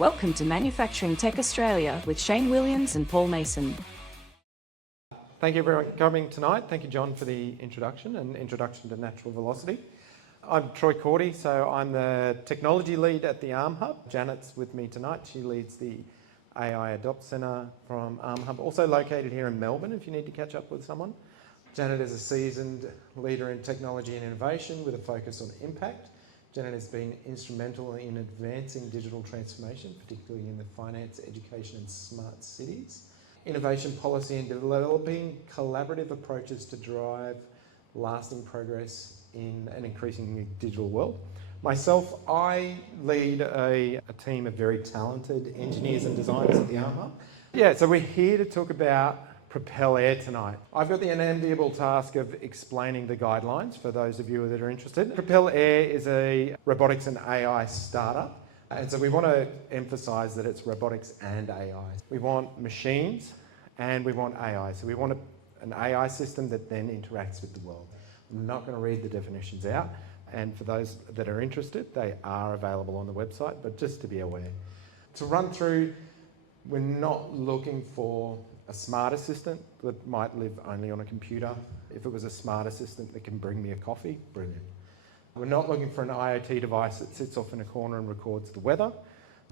Welcome to Manufacturing Tech Australia with Shane Williams and Paul Mason. Thank you for coming tonight. Thank you, John, for the introduction and introduction to natural velocity. I'm Troy Cordie, so I'm the technology lead at the Arm Hub. Jannat's with me tonight. She leads the AI Adopt Centre from Arm Hub, also located here in Melbourne if you need to catch up with someone. Jannat is a seasoned leader in technology and innovation with a focus on impact. Jannat has been instrumental in advancing digital transformation, particularly in the finance, education and smart cities, innovation policy and developing collaborative approaches to drive lasting progress in an increasingly digital world. Myself, I lead a team of very talented engineers and designers at the Arm Hub. Yeah, so we're here to talk about Propel Air tonight. I've got the unenviable task of explaining the guidelines for those of you that are interested. Propel Air is a robotics and AI startup, and so we want to emphasise that it's robotics and AI. We want machines and we want AI. So we want an AI system that then interacts with the world. I'm not going to read the definitions out, and for those that are interested, they are available on the website, but just to be aware. To run through, we're not looking for a smart assistant that might live only on a computer. If it was a smart assistant that can bring me a coffee, brilliant. We're not looking for an IoT device that sits off in a corner and records the weather,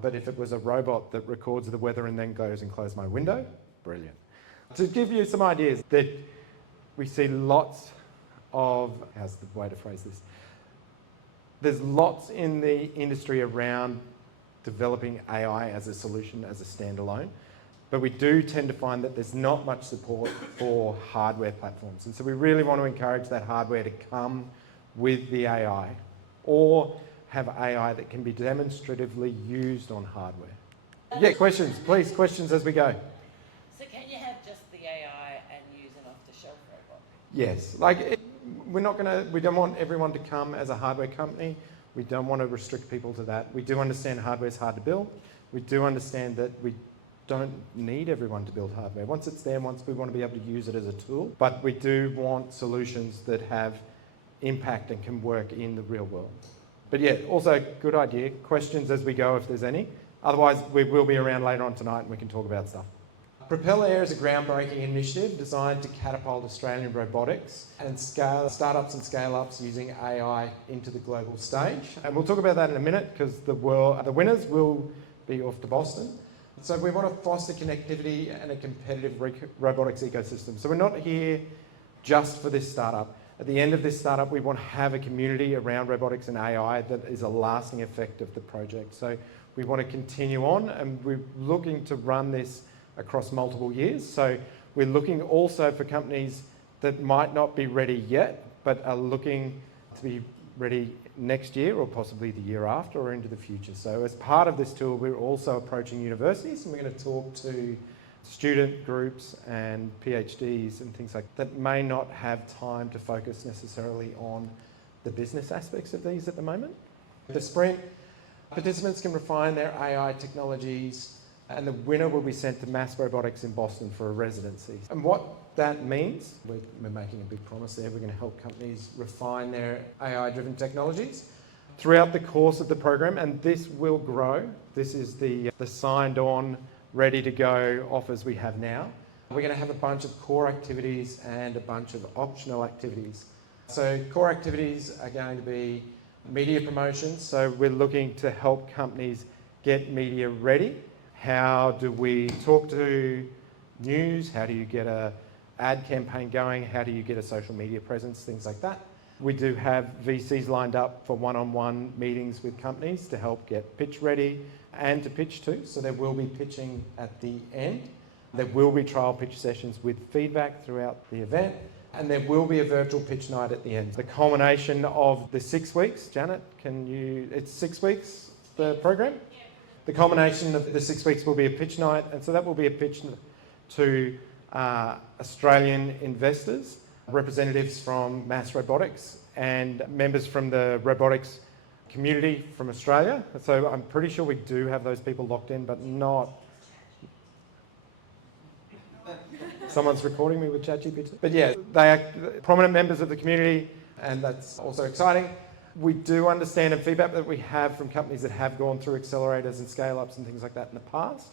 but if it was a robot that records the weather and then goes and closes my window, brilliant. To give you some ideas, that we see lots of, how's the way to phrase this? There's lots in the industry around developing AI as a solution, as a standalone. But we do tend to find that there's not much support for hardware platforms. And so we really want to encourage that hardware to come with the AI or have AI that can be demonstratively used on hardware. Yeah, questions, please, questions as we go. So can you have just the AI and use an off-the-shelf robot? Yes, we don't want everyone to come as a hardware company. We don't want to restrict people to that. We do understand hardware's hard to build. We do understand that we don't need everyone to build hardware. Once it's there, we want to be able to use it as a tool, but we do want solutions that have impact and can work in the real world. But yeah, also good idea. Questions as we go if there's any. Otherwise, we will be around later on tonight and we can talk about stuff. Propel Air is a groundbreaking initiative designed to catapult Australian robotics and scale startups and scale-ups using AI into the global stage. And we'll talk about that in a minute because the winners will be off to Boston. So we want to foster connectivity and a competitive robotics ecosystem. So we're not here just for this startup. At the end of this startup, we want to have a community around robotics and AI that is a lasting effect of the project. So we want to continue on, and we're looking to run this across multiple years. So we're looking also for companies that might not be ready yet, but are looking to be ready next year or possibly the year after or into the future. So as part of this tool, we're also approaching universities, and we're going to talk to student groups and PhDs and things like that may not have time to focus necessarily on the business aspects of these at the moment. The Sprint, participants can refine their AI technologies, and the winner will be sent to Mass Robotics in Boston for a residency. And what that means, we're making a big promise there, we're going to help companies refine their AI-driven technologies throughout the course of the program, and this will grow. This is the signed-on, ready-to-go offers we have now. We're going to have a bunch of core activities and a bunch of optional activities. So core activities are going to be media promotions, so we're looking to help companies get media ready. How do we talk to news? How do you get an ad campaign going? How do you get a social media presence? Things like that. We do have VCs lined up for one-on-one meetings with companies to help get pitch ready and to pitch to. So there will be pitching at the end. There will be trial pitch sessions with feedback throughout the event. And there will be a virtual pitch night at the end. The culmination of the 6 weeks, Jannat, it's 6 weeks, the program? The culmination of the 6 weeks will be a pitch night, and so that will be a pitch to Australian investors, representatives from Mass Robotics, and members from the robotics community from Australia. So I'm pretty sure we do have those people locked in, but not... Someone's recording me with ChatGPT. But yeah, they are prominent members of the community, and that's also exciting. We do understand, and feedback that we have from companies that have gone through accelerators and scale-ups and things like that in the past,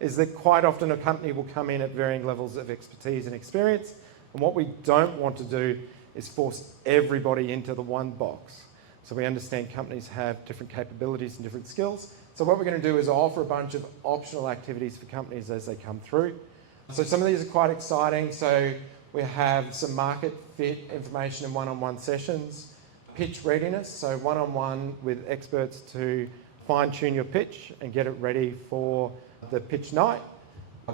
is that quite often a company will come in at varying levels of expertise and experience. And what we don't want to do is force everybody into the one box. So we understand companies have different capabilities and different skills. So what we're going to do is offer a bunch of optional activities for companies as they come through. So some of these are quite exciting. So we have some market fit information and one-on-one sessions. Pitch readiness, so one-on-one with experts to fine-tune your pitch and get it ready for the pitch night.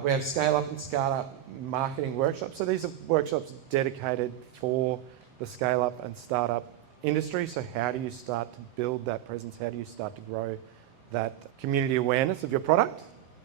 We have scale-up and scale-up marketing workshops. So these are workshops dedicated for the scale-up and start-up industry. So how do you start to build that presence? How do you start to grow that community awareness of your product?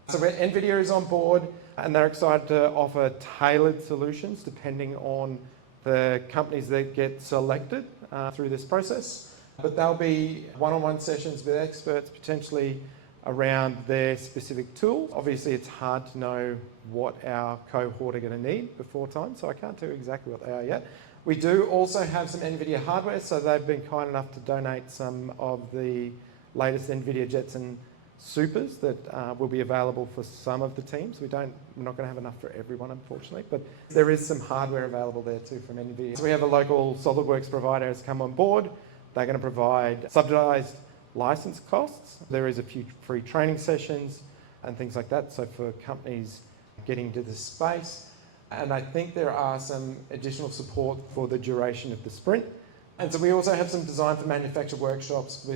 So NVIDIA is on board and they're excited to offer tailored solutions depending on the companies that get selected through this process. But there'll be one-on-one sessions with experts potentially around their specific tools. Obviously, it's hard to know what our cohort are going to need before time, so I can't tell you exactly what they are yet. We do also have some NVIDIA hardware, so they've been kind enough to donate some of the latest NVIDIA Jetson Supers that will be available for some of the teams. We're not going to have enough for everyone, unfortunately, but there is some hardware available there too from NVIDIA. So we have a local SolidWorks provider has come on board. They're going to provide subsidised license costs. There is a few free training sessions and things like that, so for companies getting into this space. And I think there are some additional support for the duration of the sprint. And so we also have some design for manufacture workshops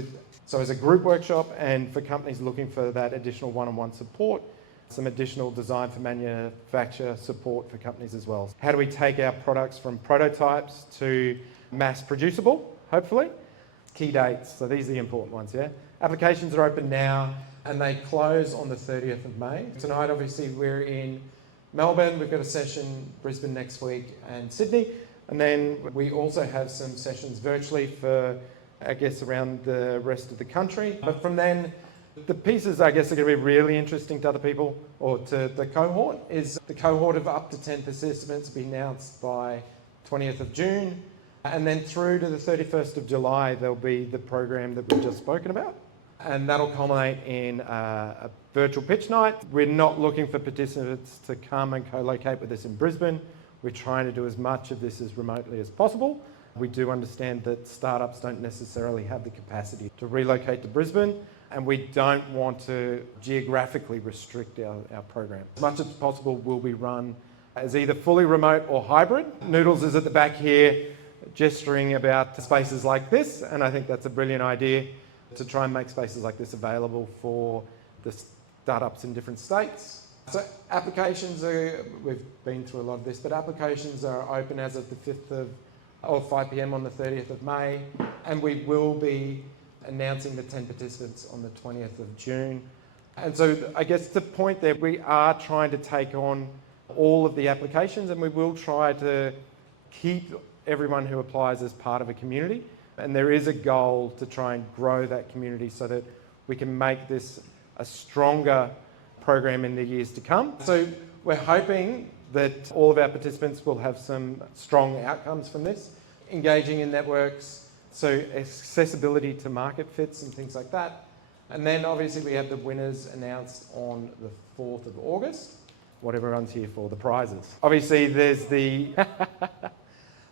so as a group workshop and for companies looking for that additional one-on-one support, some additional design for manufacture support for companies as well. How do we take our products from prototypes to mass producible, hopefully? Key dates, so these are the important ones, yeah? Applications are open now and they close on the 30th of May. Tonight, obviously, we're in Melbourne. We've got a session, Brisbane next week and Sydney. And then we also have some sessions virtually for, I guess, around the rest of the country. But from then, the pieces, I guess, are going to be really interesting to other people or to the cohort is the cohort of up to 10 participants will be announced by 20th of June. And then through to the 31st of July, there'll be the program that we've just spoken about. And that'll culminate in a virtual pitch night. We're not looking for participants to come and co-locate with us in Brisbane. We're trying to do as much of this as remotely as possible. We do understand that startups don't necessarily have the capacity to relocate to Brisbane, and we don't want to geographically restrict our program. As much as possible will be run as either fully remote or hybrid. Noodles is at the back here gesturing about spaces like this, and I think that's a brilliant idea to try and make spaces like this available for the startups in different states. So applications we've been through a lot of this, but applications are open as of the 5 p.m. on the 30th of May, and we will be announcing the 10 participants on the 20th of June. And so I guess the point there, we are trying to take on all of the applications, and we will try to keep everyone who applies as part of a community. And there is a goal to try and grow that community so that we can make this a stronger program in the years to come. So we're hoping that all of our participants will have some strong outcomes from this, engaging in networks, so accessibility to market fits and things like that. And then obviously we have the winners announced on the 4th of August, what everyone's here for, the prizes. Obviously there's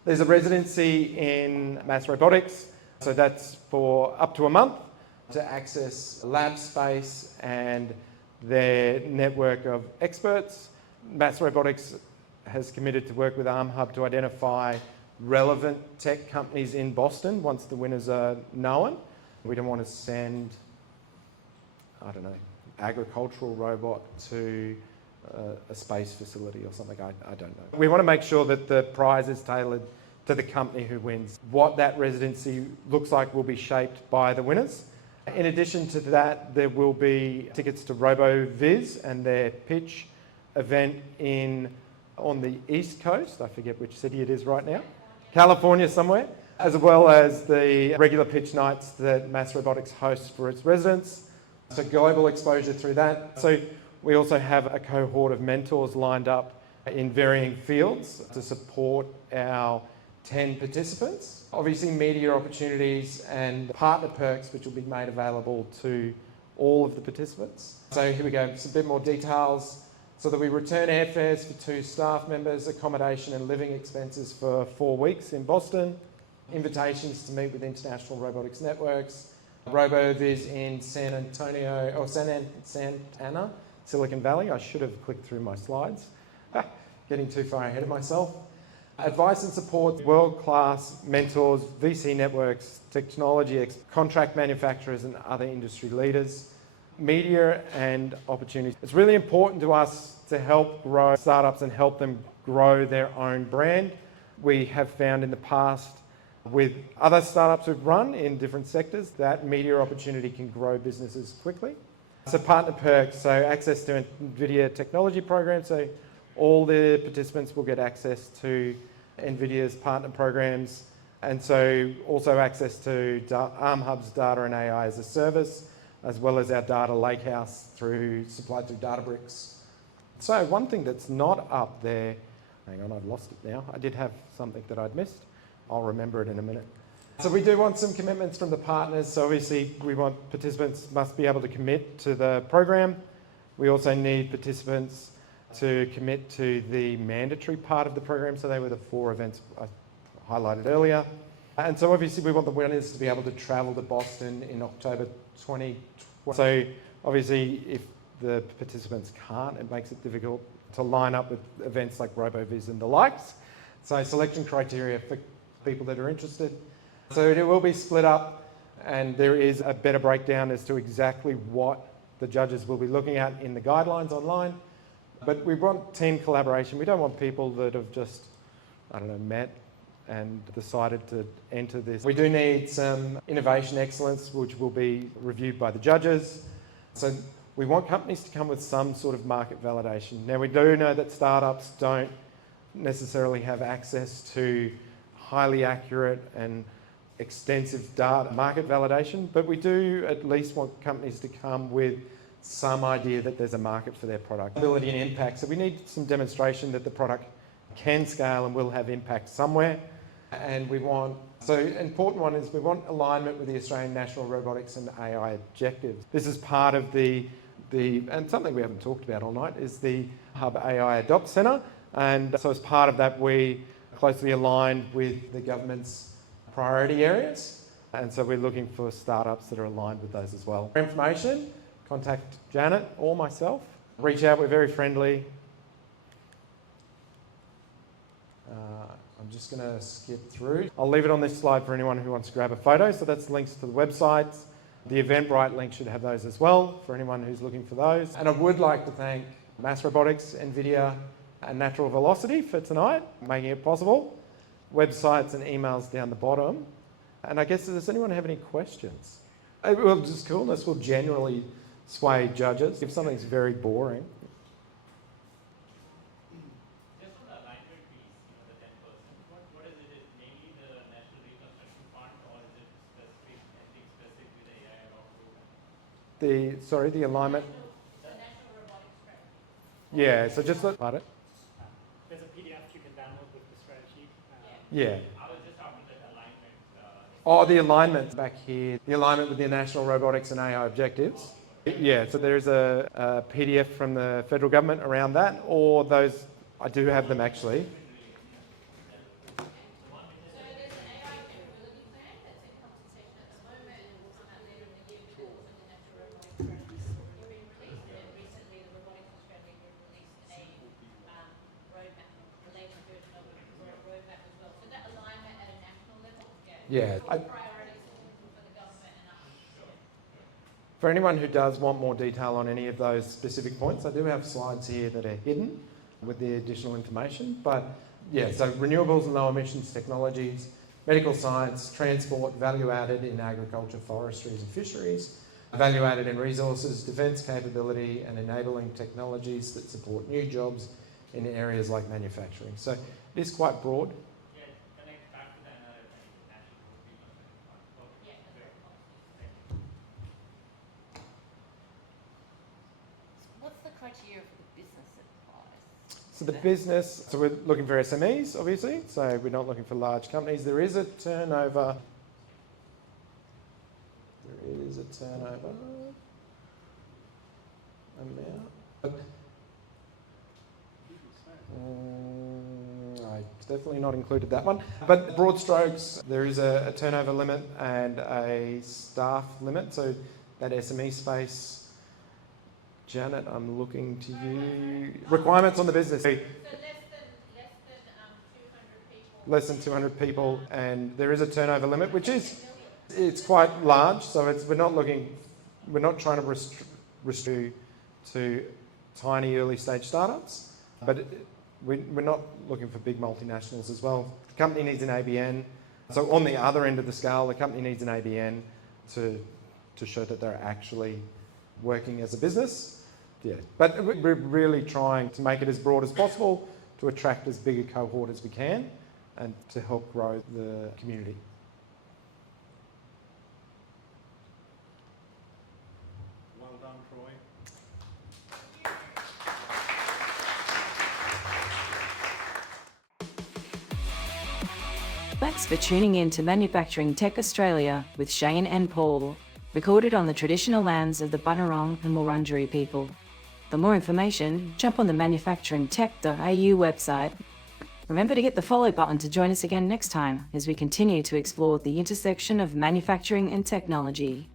there's a residency in Mass Robotics, so that's for up to a month to access lab space and their network of experts. Mass Robotics has committed to work with ArmHub to identify relevant tech companies in Boston once the winners are known. We don't want to send, I don't know, agricultural robot to a space facility or something, I don't know. We want to make sure that the prize is tailored to the company who wins. What that residency looks like will be shaped by the winners. In addition to that, there will be tickets to RoboViz and their pitch event on the East Coast. I forget which city it is right now. California somewhere. As well as the regular pitch nights that Mass Robotics hosts for its residents. So global exposure through that. So we also have a cohort of mentors lined up in varying fields to support our 10 participants. Obviously, media opportunities and partner perks, which will be made available to all of the participants. So here we go, some bit more details. So that we return airfares for 2 staff members, accommodation and living expenses for 4 weeks in Boston, invitations to meet with international robotics networks, RoboViz in San Ana, Silicon Valley. I should have clicked through my slides. Getting too far ahead of myself. Advice and support, world-class mentors, VC networks, technology, contract manufacturers and other industry leaders, media and opportunities. It's really important to us to help grow startups and help them grow their own brand. We have found in the past with other startups who've run in different sectors that media opportunity can grow businesses quickly. So partner perks, so access to NVIDIA technology programs. So all the participants will get access to NVIDIA's partner programs, and so also access to ArmHub's data and AI as a service, as well as our data lakehouse supplied through Databricks. So one thing that's not up there, hang on, I've lost it now. I did have something that I'd missed. I'll remember it in a minute. So we do want some commitments from the partners. So obviously we want participants must be able to commit to the program. We also need participants to commit to the mandatory part of the program. So they were the 4 events I highlighted earlier. And so obviously we want the winners to be able to travel to Boston in October 2020. So obviously if the participants can't, it makes it difficult to line up with events like RoboViz and the likes. So selection criteria for people that are interested. So it will be split up, and there is a better breakdown as to exactly what the judges will be looking at in the guidelines online. But we want team collaboration. We don't want people that have just, met and decided to enter this. We do need some innovation excellence, which will be reviewed by the judges. So we want companies to come with some sort of market validation. Now, we do know that startups don't necessarily have access to highly accurate and extensive data market validation, but we do at least want companies to come with some idea that there's a market for their product. Ability and impact. So we need some demonstration that the product can scale and will have impact somewhere. And we want, so an important one is we want alignment with the Australian National Robotics and AI objectives. This is part of and something we haven't talked about all night is the Hub AI Adopt Centre. And so as part of that, we closely aligned with the government's priority areas. And so we're looking for startups that are aligned with those as well. For information, contact Jannat or myself. Reach out, we're very friendly. I'm just going to skip through. I'll leave it on this slide for anyone who wants to grab a photo. So that's links to the websites. The Eventbrite link should have those as well for anyone who's looking for those. And I would like to thank Mass Robotics, NVIDIA, and Natural Velocity for tonight, making it possible. Websites and emails down the bottom. And I guess, does anyone have any questions? Well, just coolness will generally sway judges if something's very boring. Just on the alignment piece, the 10%, what is it? Is it mainly the National Reconstruction Fund, or is it anything specific with the AI and Robotics? The alignment. The National Robotics Sprint. Yeah, so just look at it. There's a PDF you can download with the spreadsheet. Yeah. I was just talking about the alignment. The alignment back here. The alignment with the National Robotics and AI objectives. Yeah, so there's a PDF from the federal government around that, or those, I do have them actually. So there's an AI capability plan that's in consultation at the moment, and will come out later in the year with the National Robotics Sprint being released. And recently the Robotics Australia Group released a roadmap, the latest version of a roadmap as well. So that alignment at a national level, Yeah. priorities for the government and us. For anyone who does want more detail on any of those specific points, I do have slides here that are hidden with the additional information. But yeah, so renewables and low emissions technologies, medical science, transport, value added in agriculture, forestries and fisheries, value added in resources, defence capability and enabling technologies that support new jobs in areas like manufacturing. So it is quite broad. Yeah, connect back to the National Reconstruction Fund. Okay, great. Thank you. What's the criteria for the business that applies? So the business, so we're looking for SMEs, obviously, so we're not looking for large companies. There is a turnover amount. I definitely not included that one. But broad strokes, there is a turnover limit and a staff limit. So that SME space, Jannat, I'm looking to you. Requirements on the business. So Less than 200 people, and there is a turnover limit, which is, it's quite large. So we're not trying to restrict to tiny early stage startups, but we're not looking for big multinationals as well. The company needs an ABN. So on the other end of the scale, the company needs an ABN to show that they're actually working as a business. Yeah, but we're really trying to make it as broad as possible to attract as big a cohort as we can and to help grow the community. Well done, Troy. Thanks for tuning in to Manufacturing Tech Australia with Shane and Paul, recorded on the traditional lands of the Bunurong and Wurundjeri people. For more information, jump on the manufacturingtech.au website. Remember to hit the follow button to join us again next time as we continue to explore the intersection of manufacturing and technology.